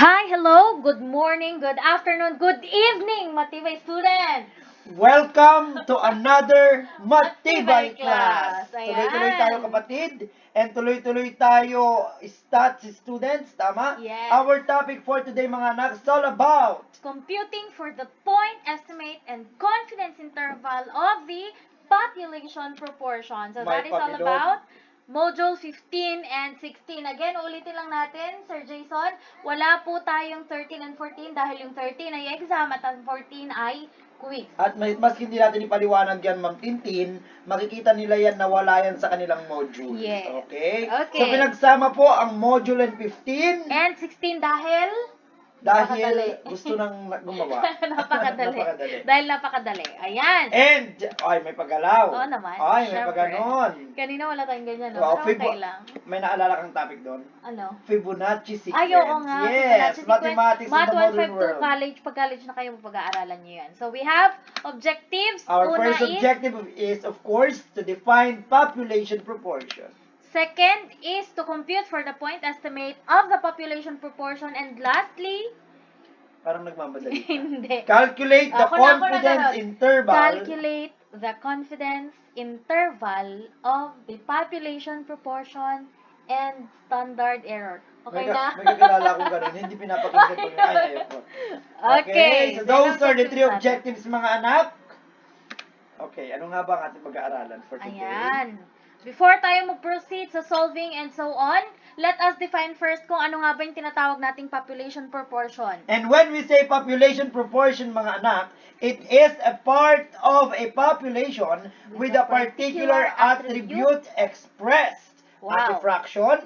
Hi, hello, good morning, good afternoon, good evening, Matibay students! Welcome to another Matibay Matibay class! class! Tuloy-tuloy tayo Ayan! kapatid and tuloy-tuloy tayo stats students, tama? Yes. Our topic for today mga anak is all about Computing for the point estimate and confidence interval of the population proportion. So May that is all pabilog. about Module 15 and 16. Again, ulitin lang natin, Sir Jason, wala po tayong 13 and 14 dahil yung 13 ay exam at ang 14 ay quiz. at maski hindi natin ipaliwanag yan, Ma'am Tintin, makikita nila yan na wala yan sa kanilang module. Yes. Okay? Okay. So pinagsama po ang module and 15 And 16 dahil? dahil napakadali. gusto nang gumawa. Napakadali. Dahil napakadali. Ayan. And, ay, may paggalaw. Oo naman. Ay, may Syempre. pagganon. Kanina wala tayong ganyan, no? Wow, Pero okay lang. may naalala kang topic doon? Ano? Fibonacci sequence. Ay, oo nga. Yes, Fibonacci mathematics sequence. in the Math modern 152 world. college. Pag college na kayo, pag-aaralan nyo yan. So, we have objectives. Our Una first objective is, of course, to define population proportion. Second is to compute for the point estimate of the population proportion. And lastly, Parang nagmamadali. hindi. Calculate the Ako na, confidence interval. Calculate the confidence interval of the population proportion and standard error. Okay na? May kakilala akong ganun. Hindi pinapakinggan ko. Ay, ayoko. Okay. So those are the three objectives objectives, mga anak. Okay, ano nga ba ang ating pag-aaralan for today? Ayan. Before tayo mag-proceed sa solving and so on, let us define first kung ano nga ba yung tinatawag nating population proportion. And when we say population proportion, mga anak, it is a part of a population with a particular attribute expressed as a Wow. fraction,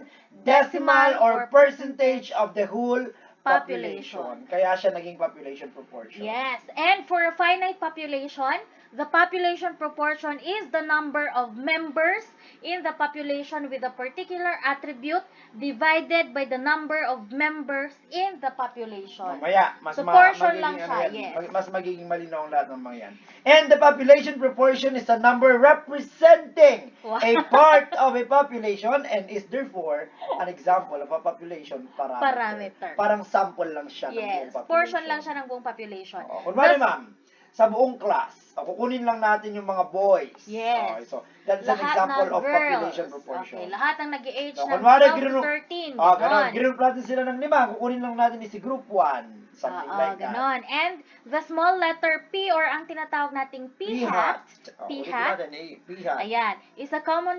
decimal, or percentage of the whole population. Kaya siya naging population proportion. Yes, and for a finite population, the population proportion is the number of members in the population with a particular attribute divided by the number of members in the population. Mamaya, So, portion lang siya, yes. Mas magiging malinaw ang lahat ng mga yan. And the population proportion is a number representing Wow. a part of a population and is therefore an example of a population parameter. Parang sample lang siya ng buong Yes, population. portion lang siya ng buong population. Kunwari, Thus, ma'am, sa buong class, kukunin lang natin yung mga boys. Yes. Okay, so, that's an lahat example ng of girls. population proportion. Okay, lahat ng nag-age So, ng kunwari, 12 to 13. ganun, Ganon. group natin sila ng 5, kukunin lang natin si group 1. Something like that. Ganon. And the small letter P or ang tinatawag nating p-hat, P-hat. ayan, is a common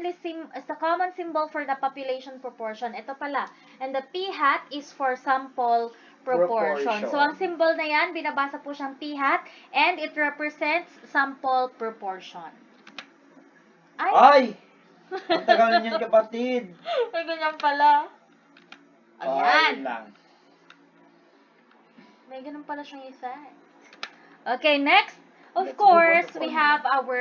symbol for the population proportion. Ito pala. And the p-hat is for sample proportion. So, ang symbol na yan, binabasa po siyang p-hat and it represents sample proportion. Ay! Ang tagal niyan, kapatid. May ganyan pala. Ayan. Ayun lang. May ganun pala siyang isa. Okay, next. Of Let's move on course, to we formula. have our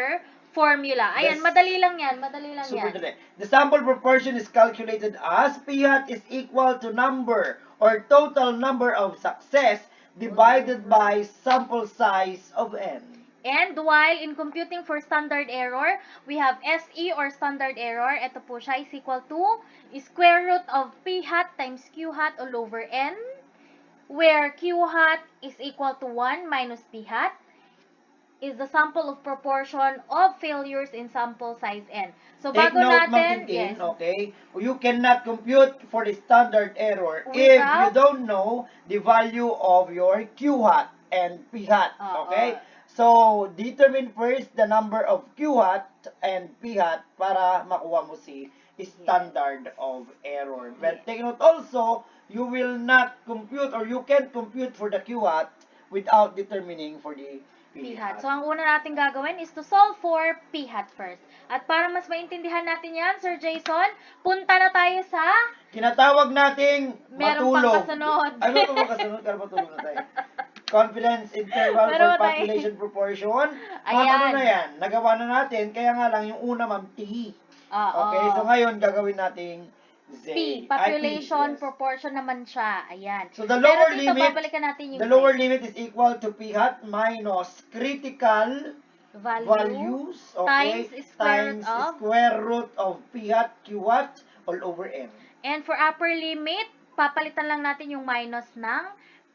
formula. Ayan, Yes. madali lang yan. Madali lang Super yan. dali. The sample proportion is calculated as p-hat is equal to number or total number of success divided by sample size of n. And while in computing for standard error, we have SE or standard error. Ito po siya is equal to square root of p hat times q hat all over n, where q hat is equal to 1 minus p hat is the sample of proportion of failures in sample size n. So, Take bago note, natin, Ma'am Tintin, yes, okay? You cannot compute for the standard error if you Without- don't know the value of your q hat and p hat, Oo. okay? So, determine first the number of q hat and p hat para makuha mo si standard of error. But Yes. take note also, you will not compute or you can't compute for the q hat without determining for the p p-hat. hat. So, ang una natin gagawin is to solve for p-hat first. At para mas maintindihan natin yan, Sir Jason, punta na tayo sa Tinatawag nating Meron pang matulog. kasunod. Ano pa ba kasunod? Kaya matulog na tayo. Confidence interval Meron for pa tayo. population proportion. Ayan. Ano na yan? Nagawa na natin. Kaya nga lang yung una, ma'am, T. Okay, so ngayon gagawin nating Z. P, population Yes. proportion naman siya. Ayan. So the Pero lower dito, limit, babalikan natin yung the lower limit is equal to P hat minus critical values, okay, times square root of, square root of P hat, Q hat, all over N. and for upper limit, papalitan lang natin yung minus ng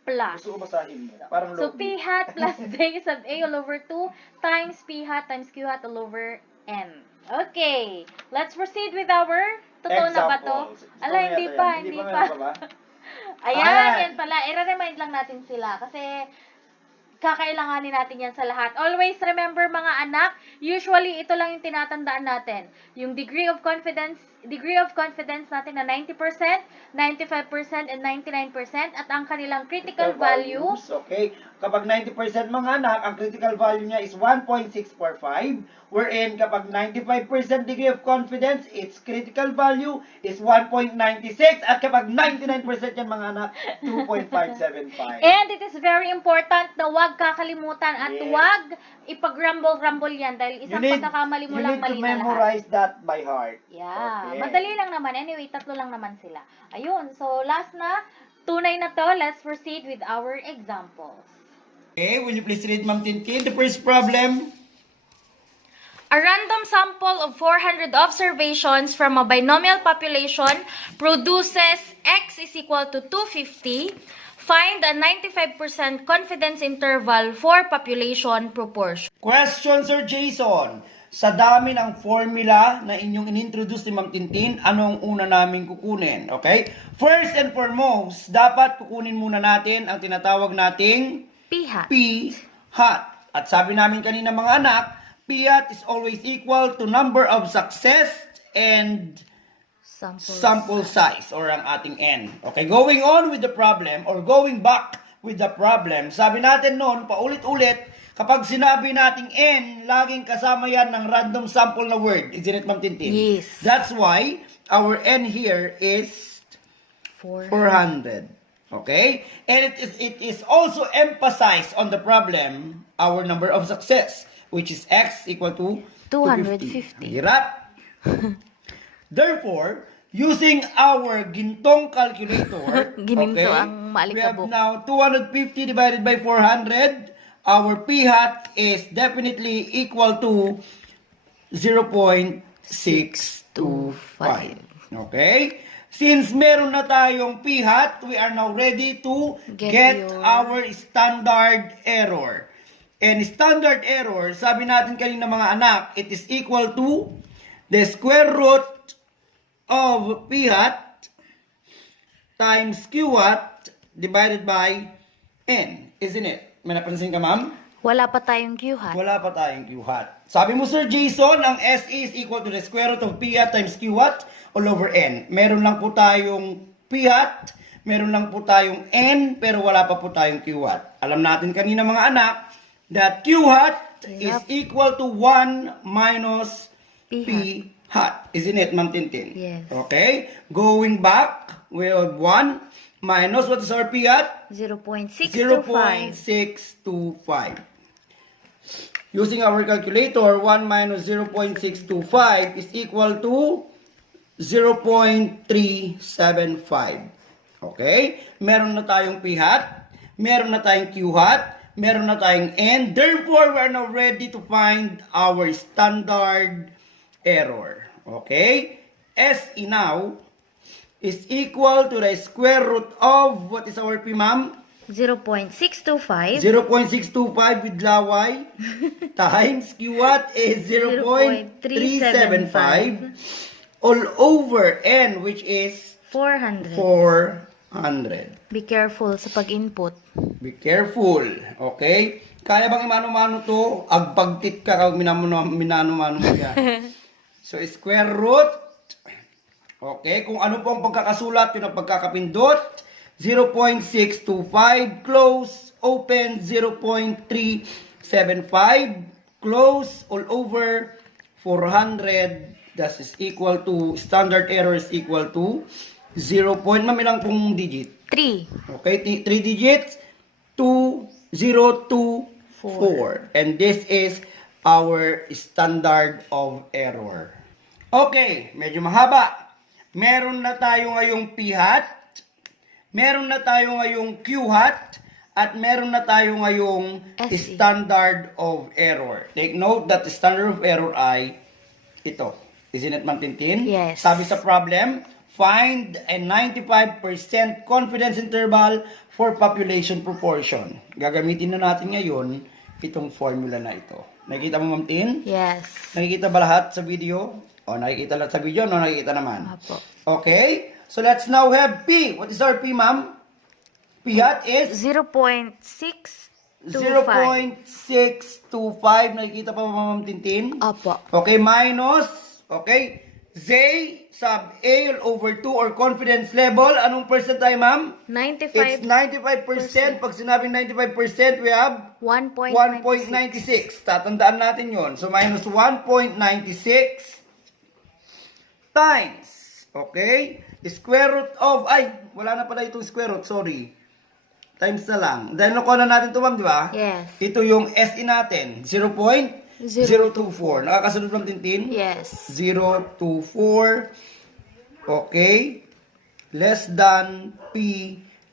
plus. Gusto ko basahin mo. Parang So, lobby. P hat plus J sub A all over 2 times P hat times Q hat all over N. Okay. Let's proceed with our... Totoo na ba to? Examples. Ala, hindi Mamaya pa, tayo. hindi meron pa. ba? Ayan, Ayan. yan pala. I-remind lang natin sila kasi kakailanganin natin yan sa lahat. Always remember mga anak, usually ito lang yung tinatandaan natin. Yung degree of confidence natin na 90%, 95%, and 99% at ang kanilang critical value. Values, okay. Kapag 90% mga anak, ang critical value niya is 1.645. Wherein kapag 95% degree of confidence, its critical value is 1.96. At kapag 99% yan mga anak, 2.575. And it is very important na huwag kakalimutan at Yes. huwag ipag-rumble-rumble yan dahil isang pagkakamali mo you lang need to mali na lahat. memorize that by heart. Yeah. Okay. Madali lang naman. Anyway, 3 lang naman sila. Ayun. So, last na. Tunay na to. Let's proceed with our examples. Okay, will you please read, Ma'am Tintin, the first problem? A random sample of 400 observations from a binomial population produces x is equal to 250. Find a 95% confidence interval for population proportion. Question, Sir Jason. Sa dami ng formula na inyong inintroduce ni Ma'am Tintin, ano ang una namin kukunin? Okay? First and foremost, dapat kukunin muna natin ang tinatawag nating P hat. P hat. At sabi namin kanina mga anak, P hat is always equal to number of success and sample size or ang ating N. Okay, going on with the problem or going back with the problem, sabi natin noon, paulit-ulit, kapag sinabi nating N, laging kasama yan ng random sample na word. Isn't it, Ma'am Tintin? Yes. That's why our N here is 400. Okay? And it is also emphasized on the problem, our number of success, which is x equal to 250. Hirap. Therefore, using our gintong calculator, Gininto ang we have maalikabok. now 250 divided by 400. Our P hat is definitely equal to 0.625. Okay? Since meron na tayong P hat, we are now ready to get our standard error. And standard error, sabi natin kanina mga anak, it is equal to the square root of P hat times Q hat divided by N. Isn't it? May napansin ka, ma'am? Wala pa tayong Q hat. Wala pa tayong Q hat. Sabi mo, Sir Jason, ang SE is equal to the square root of P hat times Q hat all over N. Meron lang po tayong P hat, meron lang po tayong N, pero wala pa po tayong Q hat. Alam natin kanina mga anak, that Q hat is equal to 1 minus P hat. Isn't it, Ma'am Tintin? Yes. Okay? Going back, we have 1 minus, what is our P hat? 0.625. 0.625. Using our calculator, 1 minus 0.625 is equal to 0.375. Okay? Meron na tayong P hat, meron na tayong Q hat, meron na tayong N. Therefore, we are now ready to find our standard error. Okay? SE now is equal to the square root of, what is our P, ma'am? 0.625. 0.625 with laway times Q hat is 0.375 all over N, which is 400. 400. Be careful sa pag-input. Be careful. Okay? Kaya bang imano-mano to? Agpagtit ka kag minano-mano mo yan. So, square root. Okay? Kung ano po ang pagkakasulat, yun ang pagkakapindot. 0.625, close, open, 0.375, close, all over, 400, that is equal to, standard error is equal to, 0. Ma'am, ilang pong digit? 3. Okay, 3 digits, 2024. And this is our standard of error. Okay, medyo mahaba. Meron na tayo ngayong P hat, meron na tayo ngayong Q hat, at meron na tayo ngayong SE. standard of error. Take note that the standard of error ay ito. Isn't it, Ma'am Tintin? Yes. Sabi sa problem, Find a 95% confidence interval for population proportion. Gagamitin na natin ngayon itong formula na ito. Nakikita mo, Ma'am Tin? Yes. Nakikita ba lahat sa video? O, nakikita lahat sa video? No, nakikita naman. Apo. Okay. So, let's now have P. What is our P, Ma'am? P hat is 0.625. 0.625. Nakikita pa ba, Ma'am Tintin? Apo. Okay, minus, okay, Z sub A all over 2 or confidence level. Anong percent tayo, ma'am? 95. It's 95%. Pag sinabing 95%, we have 1.96. Tatandaan natin yon. So, minus 1.96 times, okay, square root of, ay, wala na pala itong square root, sorry. Times na lang. Dahil nakuha na natin ito, ma'am, di ba? Yes. Ito yung SE natin, 0.024. Nakakasunod, ma'am Tintin? Yes. 024. Okay. Less than P,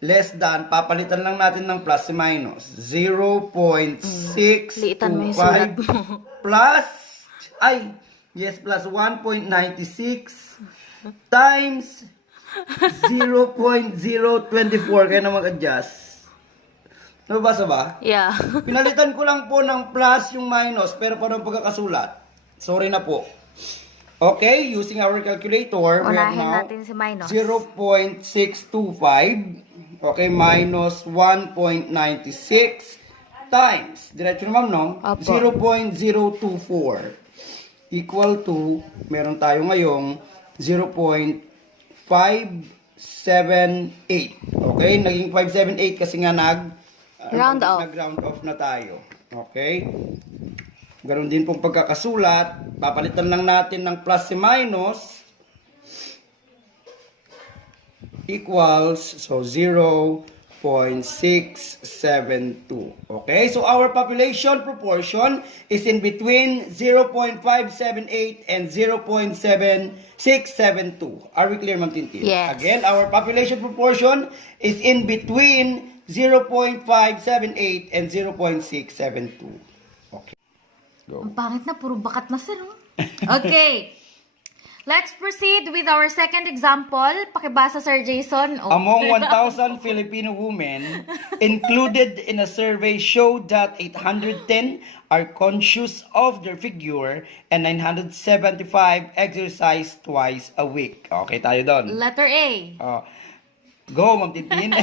less than, papalitan lang natin ng plus minus. 0.625 Liitan mo yung sulat mo. plus, ay, yes, plus 1.96 times 0.024. Kaya na mag-adjust. Nababasa ba? Yeah. Pinalitan ko lang po ng plus yung minus, pero parang pagkakasulat. Sorry na po. Okay, using our calculator, we have Unahin now natin si minus. 0.625, okay, minus 1.96 times, diretso na, ma'am, no? Apo. 0.024 equal to, meron tayo ngayong 0.578. Okay, naging 578 kasi nga Round off. nag-round off na tayo. Okay? Ganon din pong pagkakasulat. Papalitan lang natin ng plus si minus. Equals, so 0.672. Okay? So our population proportion is in between 0.578 and 0.7672. Are we clear, Ma'am Tintin? Yes. Again, our population proportion is in between 0.578 and 0.672. Okay. Go. Ang pangit na, puro bakat na sir. Okay. Let's proceed with our second example. Pakibasa, Sir Jason. Oh. Among 1,000 Filipino women included in a survey showed that 810 are conscious of their figure and 975 exercise twice a week. Okay tayo doon. Letter A. Go, Ma'am Tintin.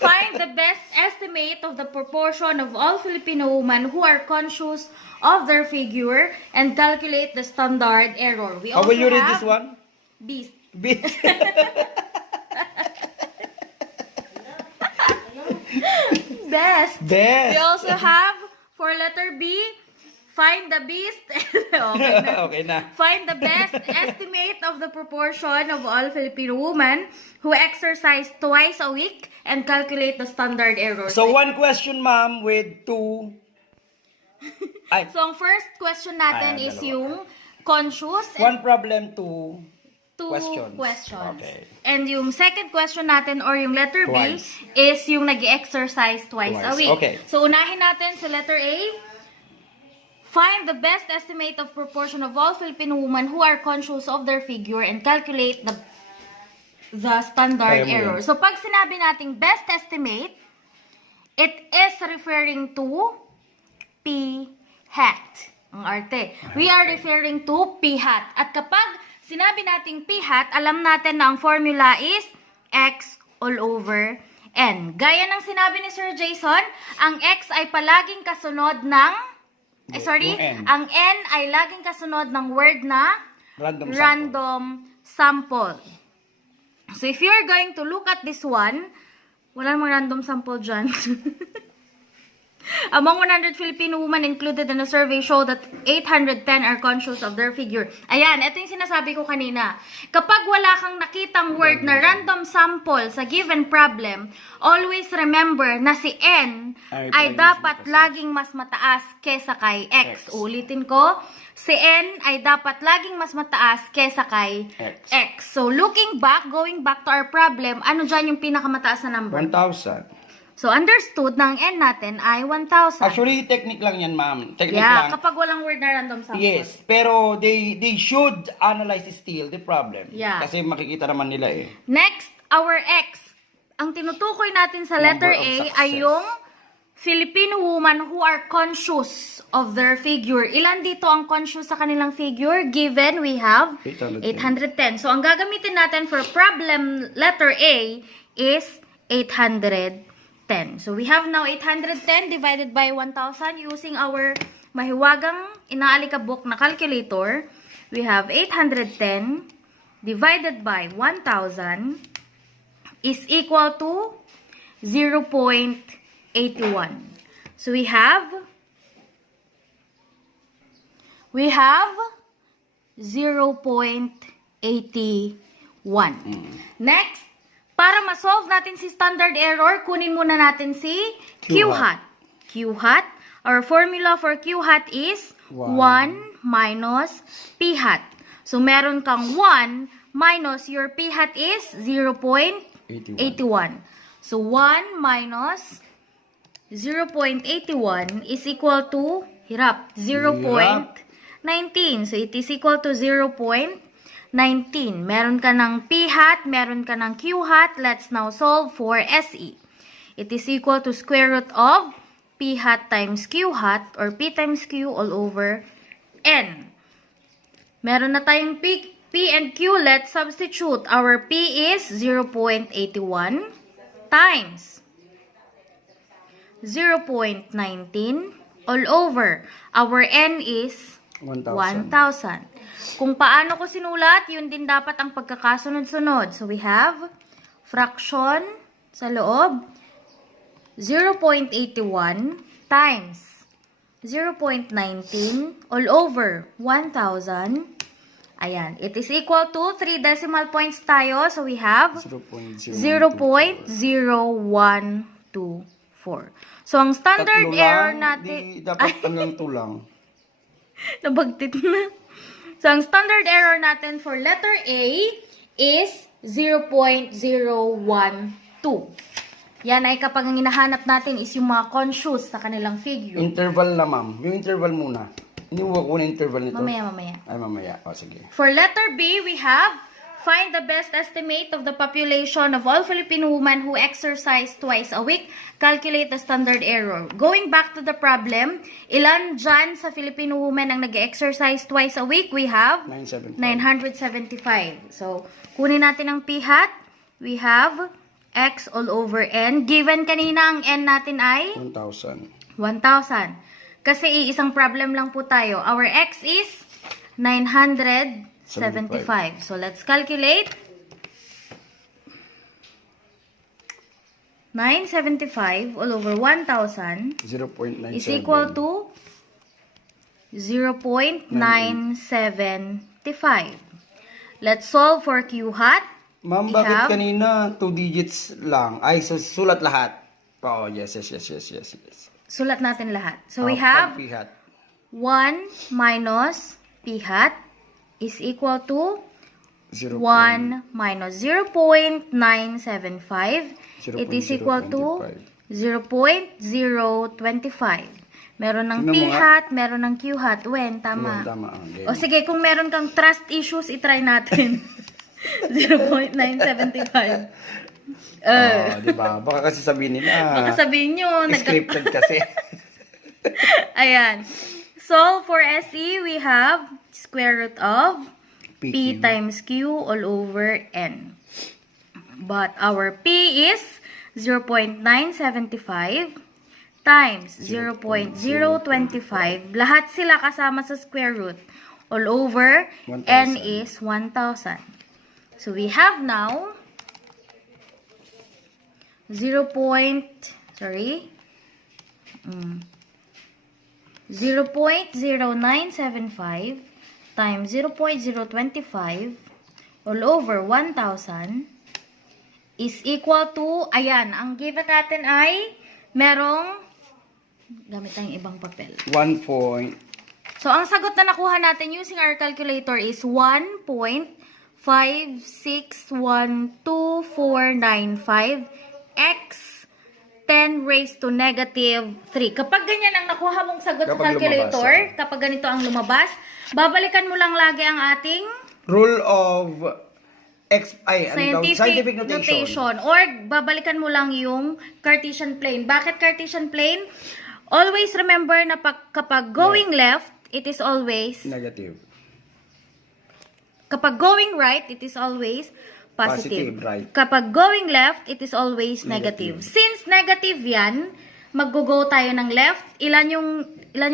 Find the best estimate of the proportion of all Filipino women who are conscious of their figure and calculate the standard error. We How also will you read have this one? Beast. Best. Best. We Best. also have, for letter B, find the beast. Okay na. Okay na. Find the best estimate of the proportion of all Filipino women who exercise twice a week and calculate the standard error. So one question, ma'am, with two. Ay, So, ang first question natin Ayan, is dalawa. yung conscious one problem, two two questions. questions. Okay. And yung second question natin or yung letter Twice. B is yung nag-exercise twice a Twice. week. Okay. So, unahin natin sa letter A. Find the best estimate of proportion of all Filipino women who are conscious of their figure and calculate the standard Kaya mo error. yun. So, pag sinabi nating best estimate, it is referring to P hat. Ang arte. We are referring to P hat. At kapag sinabi nating P hat, alam natin na ang formula is X all over N. Gaya ng sinabi ni Sir Jason, ang X ay palaging kasunod ng Yung N. ang N ay laging kasunod ng word na Random sample. random sample. So, if you're going to look at this one, wala namang random sample dyan. Among 100 Filipino women included in a survey show that 810 are conscious of their figure. Ayan, ito yung sinasabi ko kanina. Kapag wala kang nakitang word na random sample sa given problem, always remember na si N ay dapat laging mas mataas kesa kay X. X. Ulitin ko, si N ay dapat laging mas mataas kesa kay X. So, looking back, going back to our problem, ano dyan yung pinakamataas na number? 1,000. So, understood na ang n natin ay 1,000. Actually, technique lang yan, ma'am. Technique Yeah, lang. kapag walang word na random sample. Yes, pero they should analyze still the problem. Yeah. Kasi makikita naman nila eh. Next, our X. Ang tinutukoy natin sa letter Number of A success. ay yung Filipino women who are conscious of their figure. Ilan dito ang conscious sa kanilang figure? Given, we have 810. So, ang gagamitin natin for problem letter A is 810. So, we have now 810 divided by 1,000 using our mahiwagang inaalikabok na calculator. We have 810 divided by 1,000 is equal to 0.81. So we have 0.81. Next, para ma-solve natin si standard error, kunin muna natin si Q hat. Q hat, our formula for Q hat is 1 minus P hat. So meron kang 1 minus your P hat is 0.81. So 1 minus 0.81 is equal to, 0.19. So, it is equal to 0.19. Meron ka ng P hat, meron ka ng Q hat. Let's now solve for SE. It is equal to square root of P hat times Q hat, or P times Q all over N. Meron na tayong P and Q. Let's substitute. Our P is 0.81 times 0.19 all over. Our N is 1,000. Kung paano ko sinulat, yun din dapat ang pagkakasunod-sunod. So, we have fraction sa loob, 0.81 times 0.19 all over 1,000. Ayan. It is equal to 3 decimal points tayo. So, we have 0.0124. So, ang standard error natin... Dapat hanggang 2 lang. Nabagtit na. So, ang standard error natin for letter A is 0.012. Yan ay kapag ang hinahanap natin is yung mga conscious sa kanilang figure. Interval na, ma'am. Yung interval muna. Hindi mo ako na interval nito? Mamaya. Ay, mamaya. O, sige. For letter B, we have find the best estimate of the population of all Filipino women who exercise twice a week. Calculate the standard error. Going back to the problem, ilan dyan sa Filipino women ang nag-exercise twice a week? We have 975. So, kunin natin ang P hat. We have X all over N. Given kanina ang N natin ay 1,000. 1,000. Kasi isang problem lang po tayo. Our X is 975. So, let's calculate. 975 all over 1,000 0.97 is equal to 0.975. Let's solve for Q hat. Ma'am, We bakit have- kanina 2 digits lang? Ay, sulat lahat. Oh, yes. Sulat natin lahat. So, we have 1 minus P hat is equal to 1 minus 0.975. It is equal to 0.025. Meron ng Tingnan P mo nga. hat, meron ng Q hat. Tama. Tama. O sige, kung meron kang trust issues, itry natin. 0.975. Diba? Baka kasi sabihin nila. Baka sabihin nyo, Scripted kasi. Ayan. So, for SE, we have square root of P PQ. times Q all over N. But our P is 0.975 times 0.025. Lahat sila kasama sa square root. All over 1,000. N is 1,000. So, we have now 0.0975 times 0.025 all over 1,000 is equal to, ayan, ang given natin ay merong, gamit tayong ibang papel. 1 point. So, ang sagot na nakuha natin using our calculator is 1.5612,495 x 10 raised to negative 3. Kapag ganyan ang nakuha mong sagot sa Kapag calculator, lumabas, kapag ganito ang lumabas, babalikan mo lang lagi ang ating Rule of scientific notation. notation. Or babalikan mo lang yung Cartesian plane. Bakit Cartesian plane? Always remember na kapag going left, it is always, Negative. kapag going right, it is always positive. Positive, right. Kapag going left, it is always negative. Since negative yan, mag-go tayo ng left. Ilan yung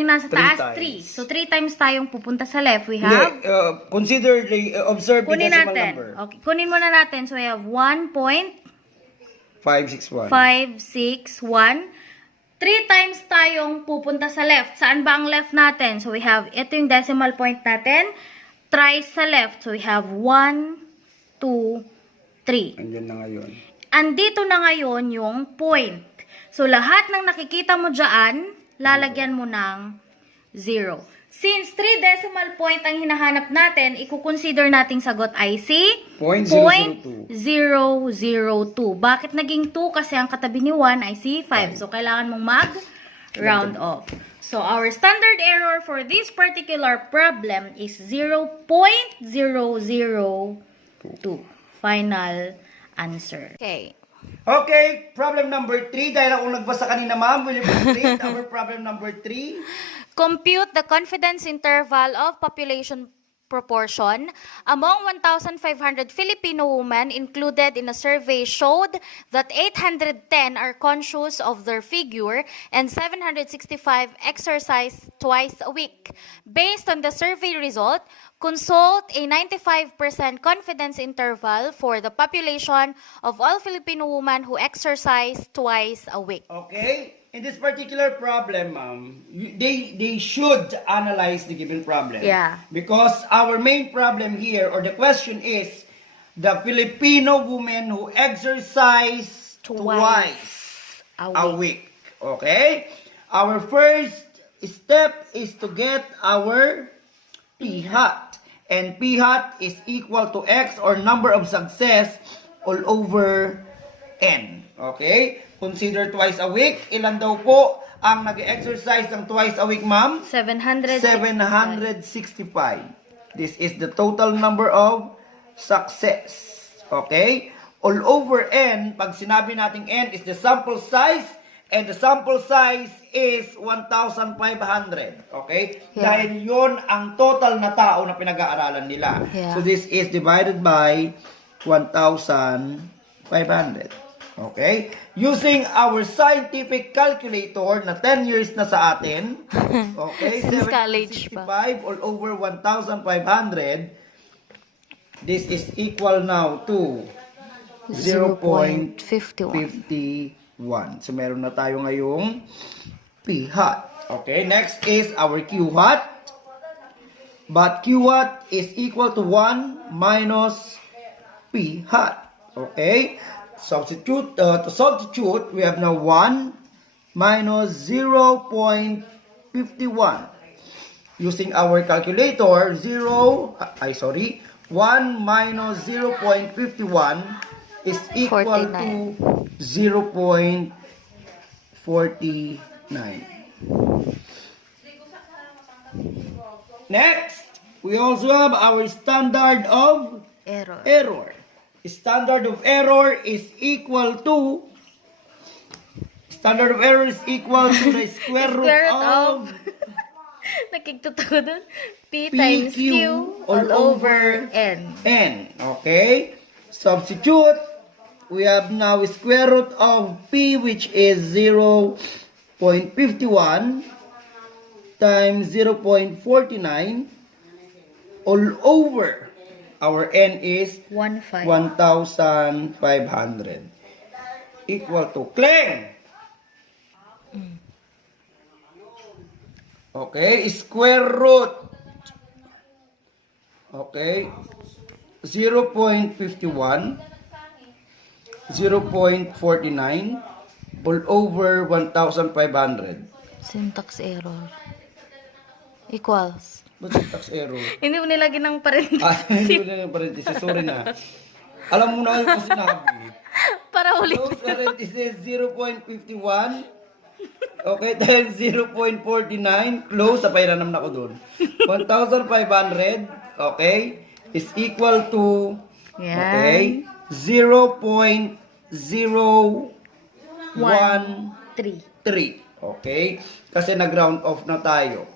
nasa Three taas? times. 3. So, 3 times tayong pupunta sa left. We Hindi, have, consider observe the kunin decimal natin. number. Okay, kunin muna natin. So, we have 1.561. 561. 3 times tayong pupunta sa left. Saan ba ang left natin? So, we have, ito yung decimal point natin. Try sa left. So, we have 1, 2, 3. Andyan na ngayon. Andito na ngayon yung point. So, lahat ng nakikita mo dyan, lalagyan mo ng 0. Since 3 decimal point ang hinahanap natin, ikukonsider nating sagot ay si 0.002. 0.002. Bakit naging 2? Kasi ang katabi ni 1 ay si 5. So, kailangan mong mag-round off. So, our standard error for this particular problem is 0.002. Final answer. Okay. Okay, problem number 3. Dahil ako nagbasa kanina, ma'am, will you proceed our problem number 3? Compute the confidence interval of population proportion among 1,500 Filipino women included in a survey showed that 810 are conscious of their figure and 765 exercise twice a week. Based on the survey result, consult a 95% confidence interval for the population of all Filipino women who exercise twice a week. Okay, in this particular problem, ma'am, they should analyze the given problem. Yeah. Because our main problem here, or the question is, the Filipino women who exercise twice a week. Okay? Our first step is to get our P hat. And P hat is equal to X, or number of success, all over N. Okay? Consider twice a week. Ilan daw po ang nag-exercise ng twice a week, ma'am? 765. 765. This is the total number of success. Okay? All over N, pag sinabi nating N is the sample size, and the sample size is 1,500. Okay? Yeah. Dahil yon ang total na tao na pinag-aaralan nila. Yeah. So this is divided by 1,500. Okay? Using our scientific calculator na 10 years na sa atin. Okay? Since college pa. 765 all over 1,500. This is equal now to 0.51. So, meron na tayo ngayong P hat. Okay, next is our Q hat. But Q hat is equal to 1 minus P hat. Okay, substitute, to substitute, we have now 1 minus 0.51. Using our calculator, 1 minus 0.51 is equal to 0.49. Next, we also have our standard of error. Standard of error is equal to the square root of Nakikituto dun. P PQ times Q all over N. N. Okay? Substitute. We have now square root of P, which is 0.51 times 0.49 all over. Our N is 1,500. 1,500. Equal to Kleng. Okay, square root. Okay, 0.51, 0.49, all over 1,500. Syntax error. Equals. Ba't yung tax error? Hindi mo nilagyan ng parenthesis. Hindi ko na yung parenthesis. Sorry na. Alam mo na yung sinabi. para ulit. Close parenthesis 0.51. Okay, times 0.49. Close, sa pairanam na ko dun. 1,500. Okay, is equal to, okay, 0.013. 3. Okay? Kasi nag-round off na tayo.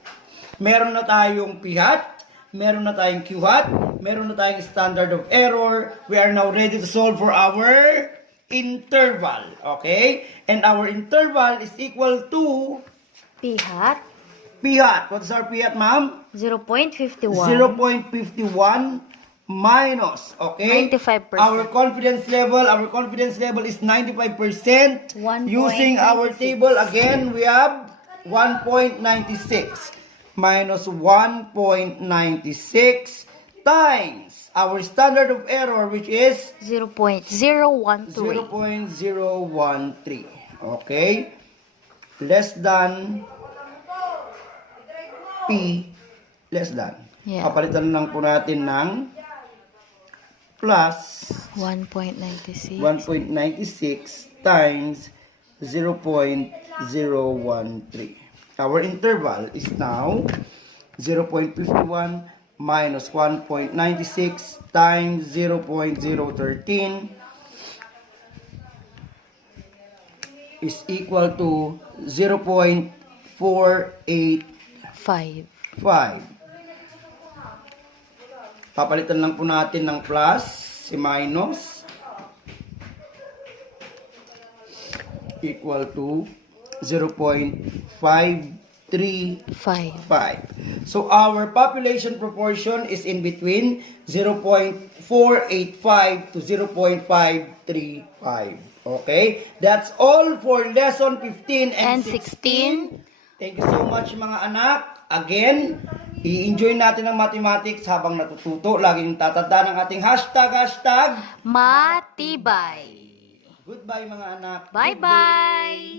Meron na tayong p-hat, meron na tayong q-hat, meron na tayong standard of error. We are now ready to solve for our interval. Okay? And our interval is equal to P-hat, p-hat. What is our p-hat, ma'am? 0.51. 0.51 minus, okay? 95%. Our confidence level is 95%. 1.96. Using our table, again, we have 1.96 minus 1.96 times our standard of error, which is 0.013. 0.013. Okay? Less than P, less than. Yeah. Papalitan lang po natin ng plus 1.96. 1.96 times 0.013. Our interval is now 0.51 minus 1.96 times 0.013 is equal to 0.485. 5. Papalitan lang po natin ng plus, si minus, equal to 0.535. So our population proportion is in between 0.485 to 0.535. Okay? That's all for lesson 15 and 16. Thank you so much mga anak. Again, i-enjoy natin ang mathematics habang natututo. Laging tatandaan ang ating hashtag. Matibay. Goodbye mga anak. Bye-bye.